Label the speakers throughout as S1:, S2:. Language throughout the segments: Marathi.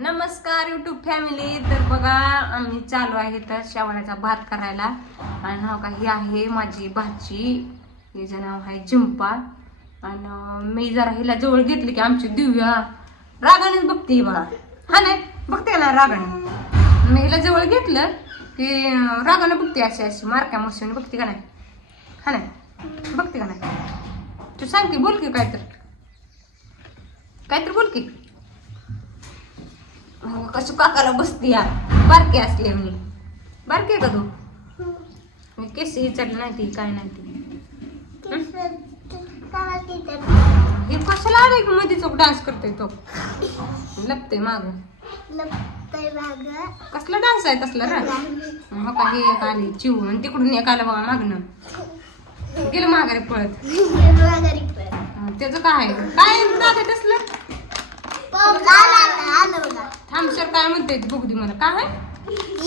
S1: नमस्कार युट्यूब फॅमिली तर बघा आम्ही चालू आहे तर शेवळ्याचा भात करायला. आणि हा का ही आहे माझी भाची. हिचं नाव आहे झुंपा आणि मी जरा हिला जवळ घेतली की आमची दिव्या रागानेच बघते बघा हा नाही बघते ना रागाने. मी हिला जवळ घेतलं की रागाने बघते अशी अशी. मारक्या मशीन बघते का नाही? हा नाही बघते का नाही? तू सांग की बोल की काय तर काय तर बोल की. अहो, कसं काकाला बसती या बारकी असले मी. बारकी आहे का तू? मी केस विचारली नाही ती काय नाही ती. हे? कशाला आलाय की मध्ये चोक डान्स करतोय तो? लपते माग. कसला डान्स आहे तसला रा? हो का हे एक आली चिव आणि तिकडून एक आलं बघा मागणं गेलं माघारी पळत. त्याचं काय काय दादा तसलं? काय म्हणते बघू दे मला? काय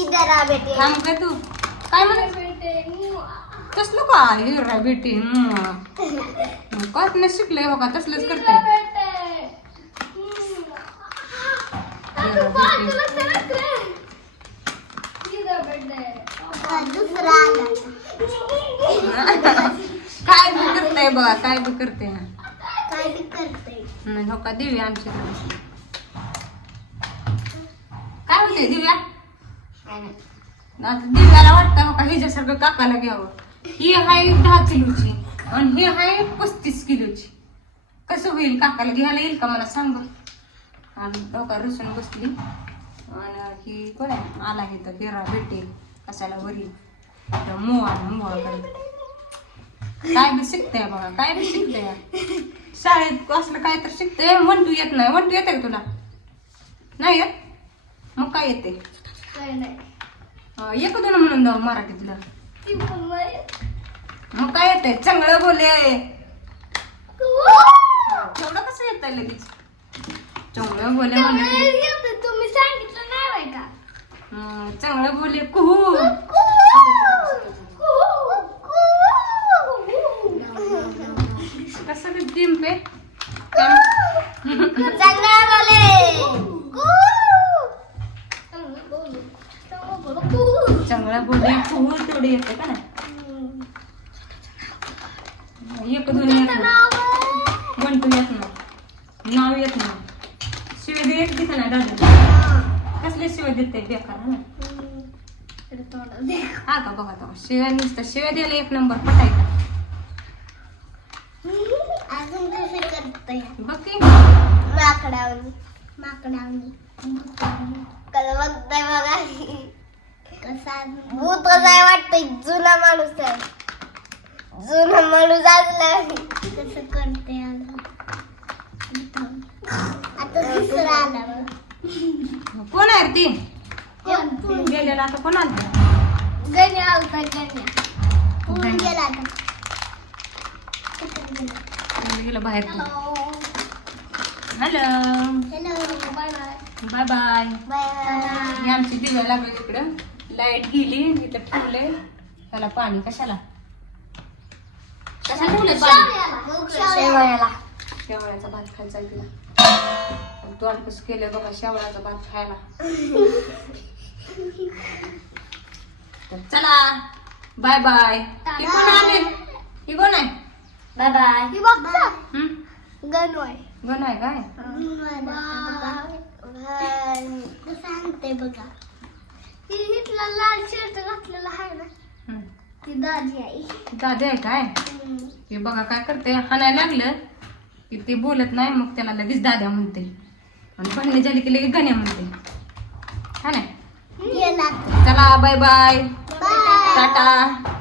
S1: इधर आहे? थांब काय तू? काय म्हणत? तसलं काय हे रा बेटी. काय शिकलंय हो का तसलंच करते काय बी करते बघा काय बी करते. ना हं, हो का दिव्या आमची. काय म्हणते दिव्या? आता दिव्याला वाटतं का हिच्यासारखं काकाला घ्यावं. ही आहे दहा किलोची आणि ही आहे पस्तीस किलोची. कसं होईल? काकाला घ्यायला येईल का मला सांग आणि डोका रसून बसली. आणि ही कोण आहे? आला हे तर हिरा भेटेल. कशाला वरी? तर मोवा मोवा करत काय बी शिकताय बघा काय बी शिकतंय. शाळेत असलं काय तर शिकतंय. म्हणतू येत नाही. म्हणतू येते का तुला? नाही येत? मग काय येते? अं, एक दोन म्हणून जाऊ मराठीतलं मग काय येते चांगलं बोले. तेवढं कसं येत लगेच? चांगलं बोले म्हणजे
S2: तुम्ही सांगितलं नाही का?
S1: हं, चांगलं बोले कुहू. कसं डिंपे चांगलं तेवढे येते का नाही? एक दोन येत नाही येत नाही नाव येत नाही. शिवाय दे येत दिसत नाही दादा. कसले शिवाय देते? बेकार ना. हा का बघा तो शिवाय नुसतं शिवाय द्यायला एक नंबर पटायचा
S2: अजून कसं करतोय?
S1: बघ की.
S2: माकडावणी. माकडावणी. बघताय बघा. भूत आहे वाटतंय जुना माणूस आहे. जुना माणूस असला कसं करते आता दुसरा आला.
S1: कोण आहे ती?
S2: कोण?
S1: गेलेला आता? कोण आलं
S2: गण्या आलता गण्या. पळून गेला आता. गेला?
S1: गेलं बाहेर
S2: hello
S1: hello
S2: bye bye
S1: bye bye
S2: bye
S1: आमची दिव्या लागली तिकडं. लाइट गेली इथं ठेवले त्याला पाणी कशाला? कशाला ठेवले
S2: शेवयाला
S1: शेवळ्याचा भात खायचा तिला. तू कसं केलं बघा शेवळ्याचा भात खायला. तर चला. बाय बाय ही कोण आले ही कोण आहे?
S2: बाय बाय ही बघता.
S1: हं?
S2: गणू
S1: आहे काय?
S2: सांगते बघा. ही हिथला लाल शर्ट घातलेला आहे ना
S1: हं.
S2: ती दादी आहे.
S1: दादी आहे काय? ते बघा काय करते हाणायला लागलं की ते बोलत नाही मग त्याला लगेच दाद्या म्हणते. आणि भांडणी झाली की लगेच गण्या म्हणते. हा नाही
S2: गेला
S1: चला बाय बाय
S2: बाय.
S1: टाटा.